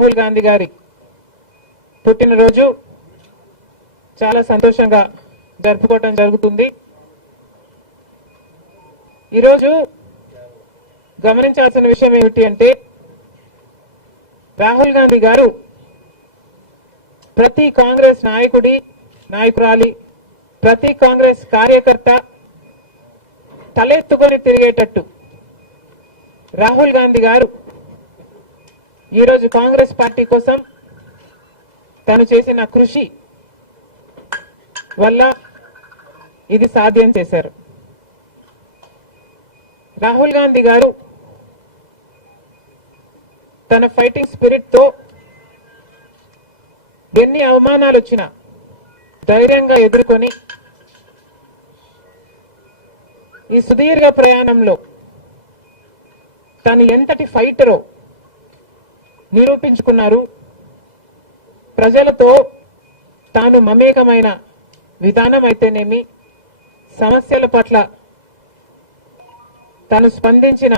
రాహుల్ గాంధీ గారి పుట్టినరోజు చాలా సంతోషంగా జరుపుకోవడం జరుగుతుంది. ఈరోజు గమనించాల్సిన విషయం ఏమిటి అంటే రాహుల్ గాంధీ గారు ప్రతి కాంగ్రెస్ నాయకురాలి ప్రతి కాంగ్రెస్ కార్యకర్త తలెత్తుకొని తిరిగేటట్టు రాహుల్ గాంధీ గారు ఈరోజు కాంగ్రెస్ పార్టీ కోసం తను చేసిన కృషి వల్ల ఇది సాధ్యం చేశారు. రాహుల్ గాంధీ గారు తన ఫైటింగ్ స్పిరిట్ తో ఎన్ని అవమానాలు వచ్చినా ధైర్యంగా ఎదుర్కొని ఈ సుదీర్ఘ ప్రయాణంలో తను ఎంతటి ఫైటరో నిరూపించుకున్నారు. ప్రజలతో తాను మమేకమైన విధానం అయితేనేమి, సమస్యల పట్ల తాను స్పందించిన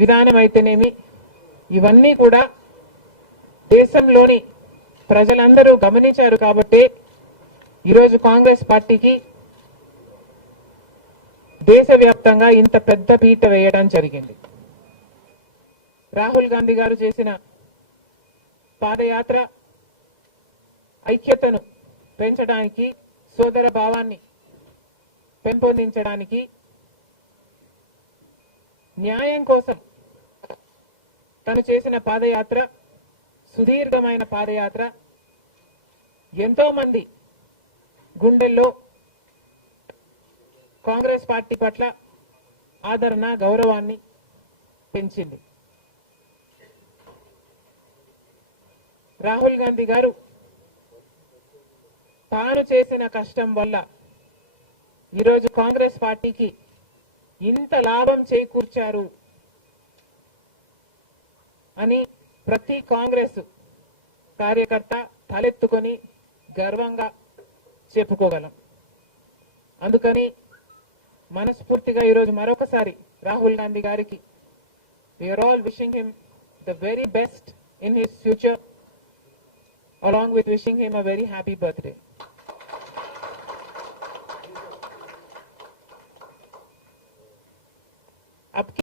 విధానం అయితేనేమి, ఇవన్నీ కూడా దేశంలోని ప్రజలందరూ గమనించారు. కాబట్టి ఈరోజు కాంగ్రెస్ పార్టీకి దేశవ్యాప్తంగా ఇంత పెద్ద పీట వేయడం జరిగింది. రాహుల్ గాంధీ గారు చేసిన పాదయాత్ర ఐక్యతను పెంచడానికి, సోదర భావాన్ని పెంపొందించడానికి, న్యాయం కోసం తను చేసిన పాదయాత్ర, సుదీర్ఘమైన పాదయాత్ర ఎంతో మంది గుండెల్లో కాంగ్రెస్ పార్టీ పట్ల ఆదరణ, గౌరవాన్ని పెంచింది. రాహుల్ గాంధీ గారు తాను చేసిన కష్టం వల్ల ఈరోజు కాంగ్రెస్ పార్టీకి ఇంత లాభం చేకూర్చారు అని ప్రతి కాంగ్రెస్ కార్యకర్త తలెత్తుకొని గర్వంగా చెప్పుకోగలం. అందుకని మనస్ఫూర్తిగా ఈరోజు మరొకసారి రాహుల్ గాంధీ గారికి we are all wishing him the very best in his future, along with wishing him a very happy birthday.